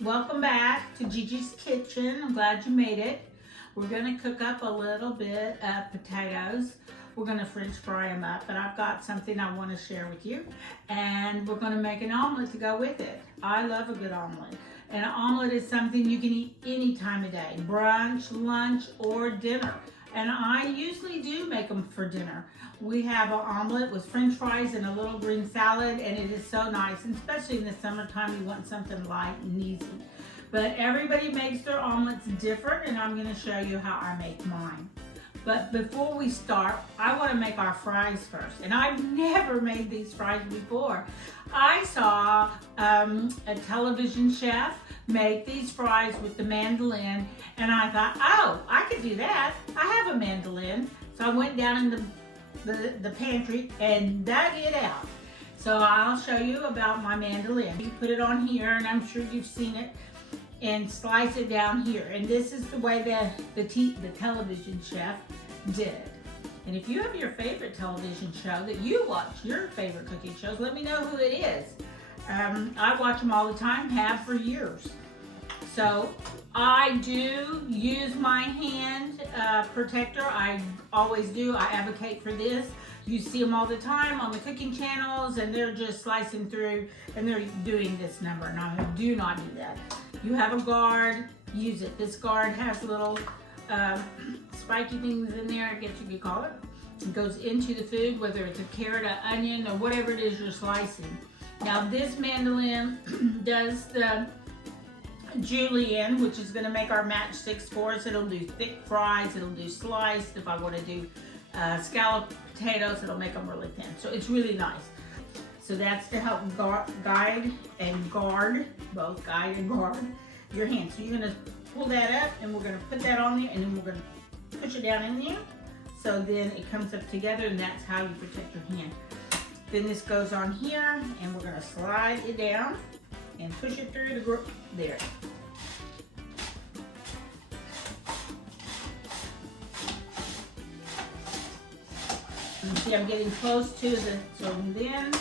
Welcome back to Gigi's Kitchen. I'm glad you made it. We're going to cook up a little bit of potatoes. We're going to French fry them up, but I've got something I want to share with you. And we're going to make an omelet to go with it. I love a good omelet. And an omelet is something you can eat any time of day, brunch, lunch, or dinner. And I usually do make them for dinner. We have an omelet with French fries and a little green salad, and it is so nice. And especially in the summertime, you want something light and easy. But everybody makes their omelets different, and I'm going to show you how I make mine. But before we start, I want to make our fries first. And I've never made these fries before. I saw a television chef make these fries with the mandolin, and I thought, oh, I could do that. I have a mandolin. So I went down in the pantry and dug it out. So I'll show you about my mandolin. You put it on here, and I'm sure you've seen it, and slice it down here. And this is the way the television chef did it. And if you have your favorite television show that you watch, your favorite cooking shows, let me know who it is. I watch them all the time, have for years. So I do use my hand protector. I always do. I advocate for this. You see them all the time on the cooking channels, and they're just slicing through and they're doing this number. And I do not do that. You have a guard, use it. This guard has little spiky things in there, I guess you could call it. It goes into the food, whether it's a carrot, an onion, or whatever it is you're slicing. Now this mandolin does the julienne, which is going to make our matchsticks for us. It'll do thick fries, it'll do sliced. If I want to do scalloped potatoes, it'll make them really thin. So it's really nice. So that's to help guide and guard, both guide and guard your hands. So you're going to pull that up, and we're going to put that on there, and then we're going to push it down in there. So then it comes up together, and that's how you protect your hand. Then this goes on here, and we're going to slide it down and push it through the group there. You see I'm getting close to the, so then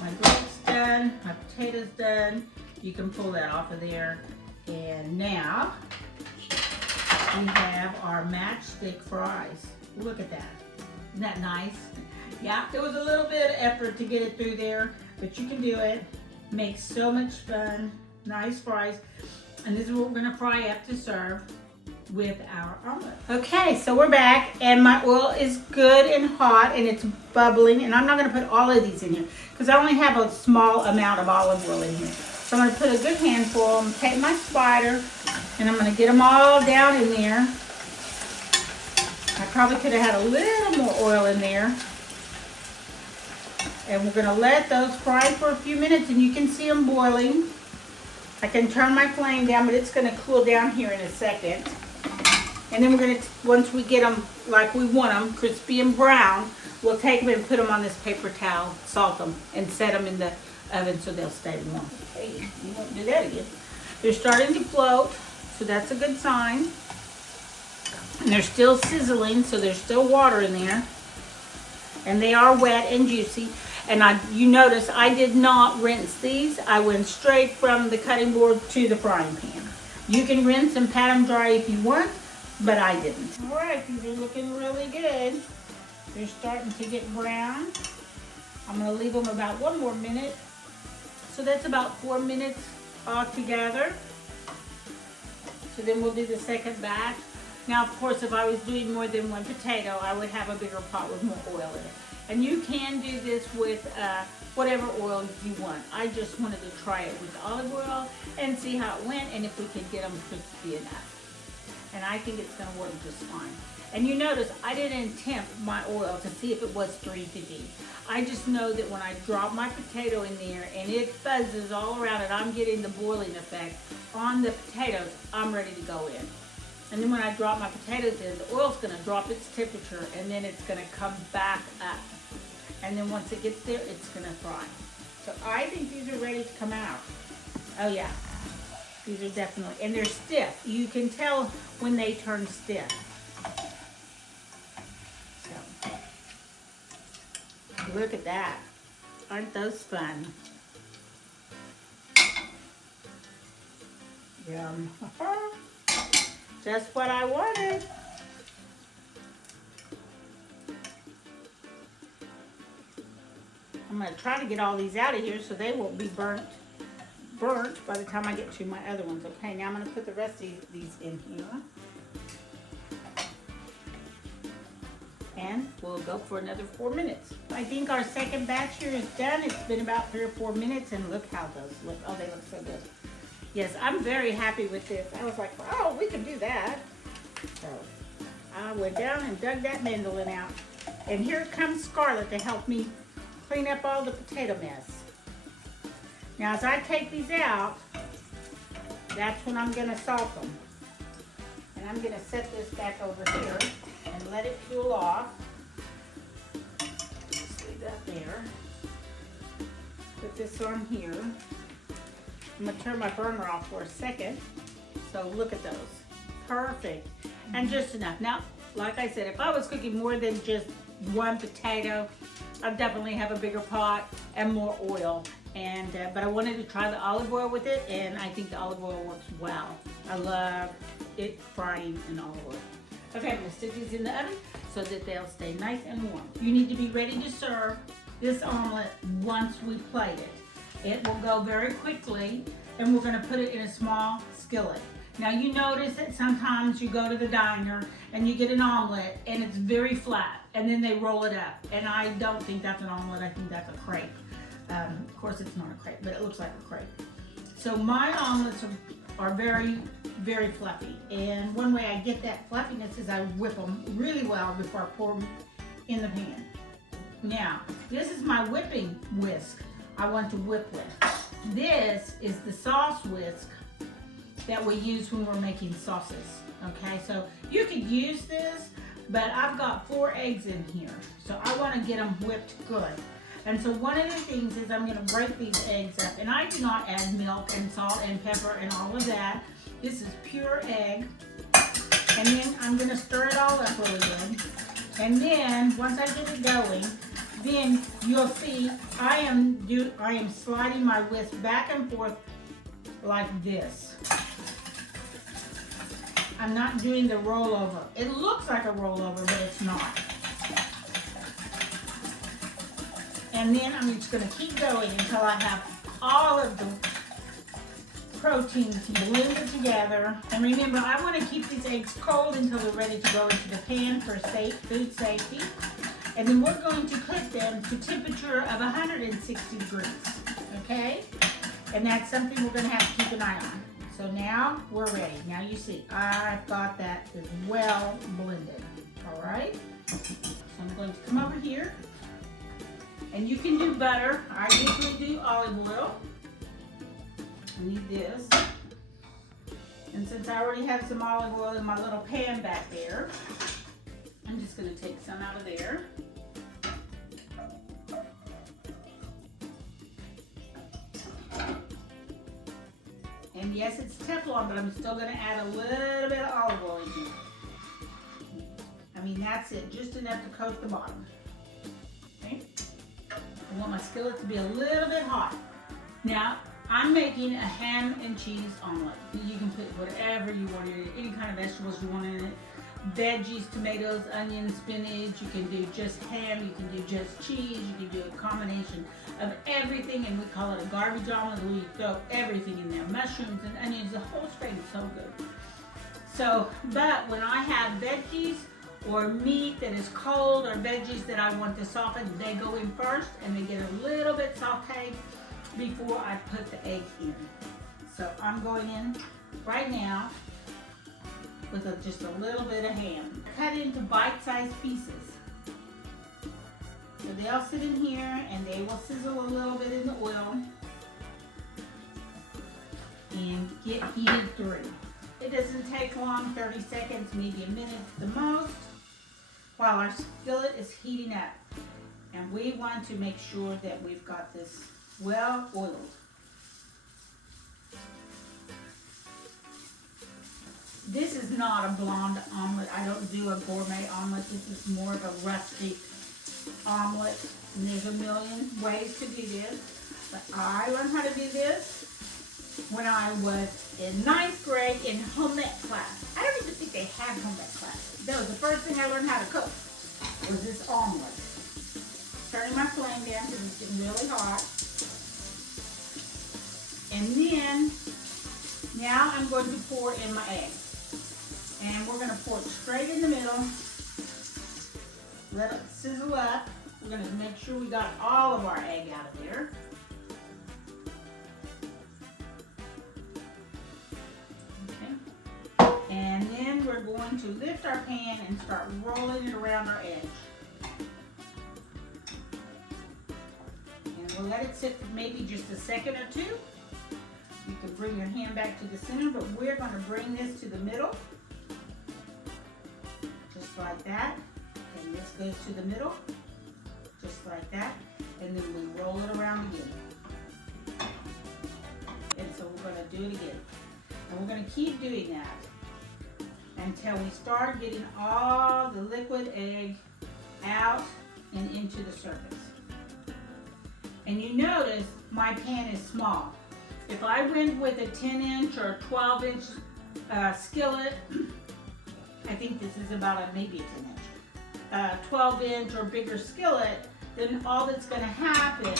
my grate's done, my potato's done. You can pull that off of there. And now we have our matchstick fries. Look at that. Isn't that nice? Yeah, it was a little bit of effort to get it through there, but you can do it. Makes so much fun. Nice fries. And this is what we're going to fry up to serve with our omelet. Okay, so we're back, and my oil is good and hot, and it's bubbling. And I'm not going to put all of these in here because I only have a small amount of olive oil in here. So I'm going to put a good handful. I'm going to take my spider, and I'm going to get them all down in there. I probably could have had a little more oil in there. And we're going to let those fry for a few minutes, and you can see them boiling. I can turn my flame down, but it's going to cool down here in a second. And then we're going to, once we get them like we want them, crispy and brown, we'll take them and put them on this paper towel, salt them, and set them in the oven so they'll stay warm. Okay, you won't do that again. They're starting to float, so that's a good sign. And they're still sizzling, so there's still water in there. And they are wet and juicy. And you notice I did not rinse these. I went straight from the cutting board to the frying pan. You can rinse and pat them dry if you want, but I didn't. All right, these are looking really good. They're starting to get brown. I'm going to leave them about 1 more minute. So that's about 4 minutes altogether. So then we'll do the second batch. Now, of course, if I was doing more than one potato, I would have a bigger pot with more oil in it. And you can do this with whatever oil you want. I just wanted to try it with olive oil and see how it went, and if we could get them crispy enough. And I think it's going to work just fine. And you notice I didn't temp my oil to see if it was 350. I just know that when I drop my potato in there and it fuzzes all around it, I'm getting the boiling effect on the potatoes. I'm ready to go in. And then when I drop my potatoes in, the oil's going to drop its temperature, and then it's going to come back up. And then once it gets there, it's going to fry. So I think these are ready to come out. Oh yeah, these are definitely, and they're stiff. You can tell when they turn stiff. So, look at that. Aren't those fun? Yum. Just what I wanted. I'm going to try to get all these out of here so they won't be burnt by the time I get to my other ones. Okay, now I'm going to put the rest of these in here. And we'll go for another 4 minutes. I think our second batch here is done. It's been about 3 or 4 minutes, and look how those look. Oh, they look so good. Yes, I'm very happy with this. I was like, oh, we can do that. So I went down and dug that mandolin out. And here comes Scarlett to help me clean up all the potato mess. Now, as I take these out, that's when I'm going to salt them. And I'm going to set this back over here and let it cool off. Just leave that there. Put this on here. I'm going to turn my burner off for a second. So look at those. Perfect. And just enough. Now, like I said, if I was cooking more than just one potato, I'd definitely have a bigger pot and more oil. And but I wanted to try the olive oil with it, and I think the olive oil works well. I love it frying in olive oil. Okay, I'm going to stick these in the oven so that they'll stay nice and warm. You need to be ready to serve this omelet once we plate it. It will go very quickly, and we're going to put it in a small skillet. Now you notice that sometimes you go to the diner and you get an omelet and it's very flat, and then they roll it up. And I don't think that's an omelet, I think that's a crepe. Of course it's not a crepe, but it looks like a crepe. So my omelets are very, very fluffy. And one way I get that fluffiness is I whip them really well before I pour them in the pan. Now, this is my whipping whisk I want to whip with. This is the sauce whisk that we use when we're making sauces. Okay, so you could use this, but I've got 4 eggs in here. So I want to get them whipped good. And so one of the things is I'm going to break these eggs up. And I do not add milk and salt and pepper and all of that. This is pure egg. And then I'm going to stir it all up really good. And then once I get it going, then you'll see I am sliding my whisk back and forth like this. I'm not doing the rollover. It looks like a rollover, but it's not. And then I'm just going to keep going until I have all of the proteins blended together. And remember, I want to keep these eggs cold until they're ready to go into the pan for food safety. And then we're going to cook them to temperature of 160 degrees, okay? And that's something we're going to have to keep an eye on. So now we're ready. Now you see, I've got that as well blended, all right? So I'm going to come over here. And you can do butter. I usually do olive oil. I need this. And since I already have some olive oil in my little pan back there, I'm just going to take some out of there. And yes, it's Teflon, but I'm still going to add a little bit of olive oil in here. I mean, that's it. Just enough to coat the bottom. Okay? I want my skillet to be a little bit hot. Now, I'm making a ham and cheese omelet. You can put whatever you want in it, any kind of vegetables you want in it. Veggies, tomatoes, onions, spinach. You can do just ham, you can do just cheese, you can do a combination of everything, and we call it a garbage omelet where you throw everything in there. Mushrooms and onions, the whole string is so good. So, but when I have veggies or meat that is cold or veggies that I want to soften, they go in first and they get a little bit sauteed before I put the egg in. So I'm going in right now with just a little bit of ham. Cut into bite-sized pieces. So they'll sit in here and they will sizzle a little bit in the oil and get heated through. It doesn't take long, 30 seconds, maybe a minute the most, while our skillet is heating up. And we want to make sure that we've got this well oiled. This is not a blonde omelet. I don't do a gourmet omelet. This is more of a rustic omelet. And there's a million ways to do this. But I learned how to do this when I was in ninth grade in omelette class. I don't even think they had omelette class. That was the first thing I learned how to cook, was this omelet. Turning my flame down because it's getting really hot. And then, now I'm going to pour in my egg. And we're going to pour it straight in the middle. Let it sizzle up. We're going to make sure we got all of our egg out of there. Okay. And then we're going to lift our pan and start rolling it around our edge. And we'll let it sit for maybe just a second or two. You can bring your hand back to the center, but we're going to bring this to the middle. Just like that. And this goes to the middle. Just like that. And then we roll it around again. And so we're going to do it again. And we're going to keep doing that until we start getting all the liquid egg out and into the surface. And you notice my pan is small. If I went with a 10-inch or 12-inch skillet, I think this is about maybe a 10-inch, 12-inch or bigger skillet, then all that's going to happen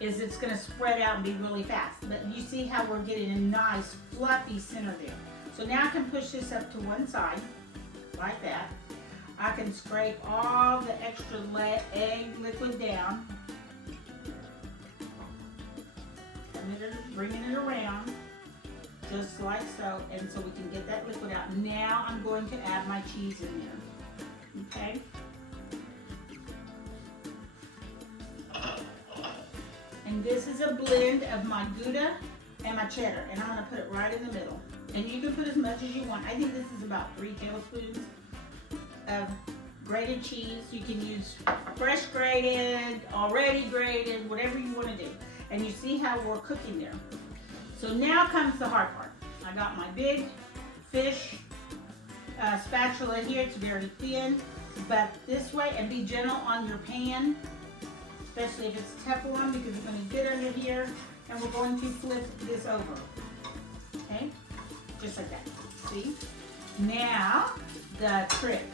is it's going to spread out and be really fast. But you see how we're getting a nice fluffy center there. So now I can push this up to one side, like that. I can scrape all the extra egg liquid down. Bringing it around, just like so, and so we can get that liquid out. Now I'm going to add my cheese in there, okay? And this is a blend of my Gouda and my cheddar, and I'm going to put it right in the middle. And you can put as much as you want. I think this is about 3 tablespoons of grated cheese. You can use fresh grated, already grated, whatever you want to do. And you see how we're cooking there. So now comes the hard part. I got my big fish spatula here. It's very thin, but this way, and be gentle on your pan, especially if it's Teflon, because it's going to get under here. And we're going to flip this over. Okay, just like that. See? Now the trick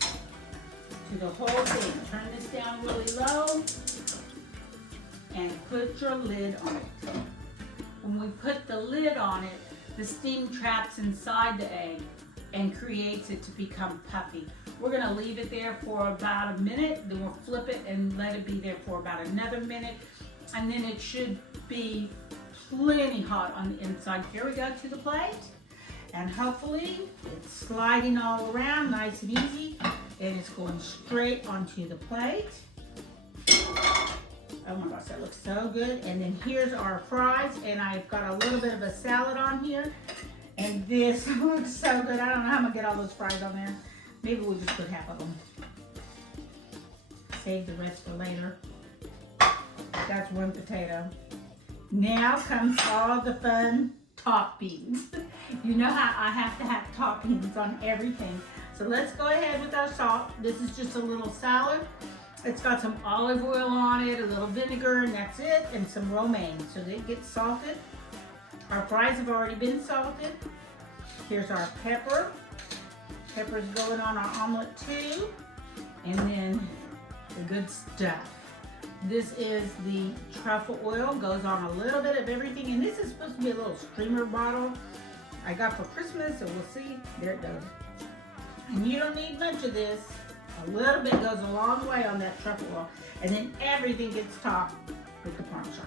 to the whole thing. Turn this down really low. And put your lid on it. When we put the lid on it, the steam traps inside the egg and creates it to become puffy. We're going to leave it there for about a minute, then we'll flip it and let it be there for about another minute, and then it should be plenty hot on the inside. Here we go to the plate, and hopefully it's sliding all around nice and easy, and it's going straight onto the plate. Oh my gosh, that looks so good. And then here's our fries, and I've got a little bit of a salad on here. And this looks so good. I don't know how I'm gonna get all those fries on there. Maybe we'll just put half of them. Save the rest for later. That's one potato. Now comes all the fun toppings. You know how I have to have toppings on everything. So let's go ahead with our salt. This is just a little salad. It's got some olive oil on it, a little vinegar, and that's it, and some romaine. So they get salted. Our fries have already been salted. Here's our pepper. Pepper's going on our omelet too. And then the good stuff. This is the truffle oil. Goes on a little bit of everything. And this is supposed to be a little streamer bottle I got for Christmas, so we'll see. There it goes. And you don't need much of this. A little bit goes a long way on that truffle oil. And then everything gets topped with the Parmesan.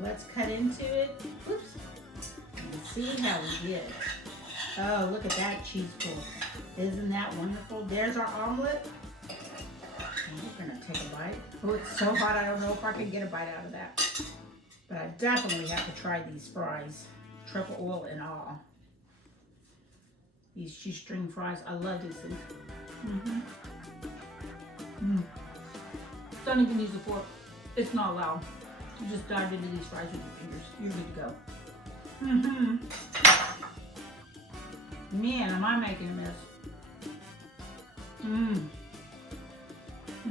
Let's cut into it. Oops. And see how we get it. Oh, look at that cheese pull. Isn't that wonderful? There's our omelet. And we're gonna take a bite. Oh, it's so hot, I don't know if I can get a bite out of that. But I definitely have to try these fries. Truffle oil and all. These shoestring fries, I love these things. Don't even use a fork. It's not allowed. You just dive into these fries with your fingers. You're good to go. Man, am I making a mess.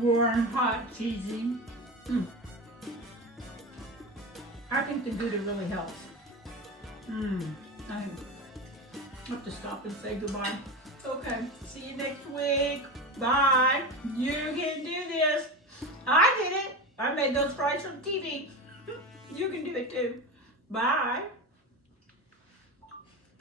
Warm, hot, cheesy. I think the Gouda really helps. I have to stop and say goodbye. Okay, see you next week. Bye. You can do this. I did it. I made those fries from TV. You can do it too. Bye.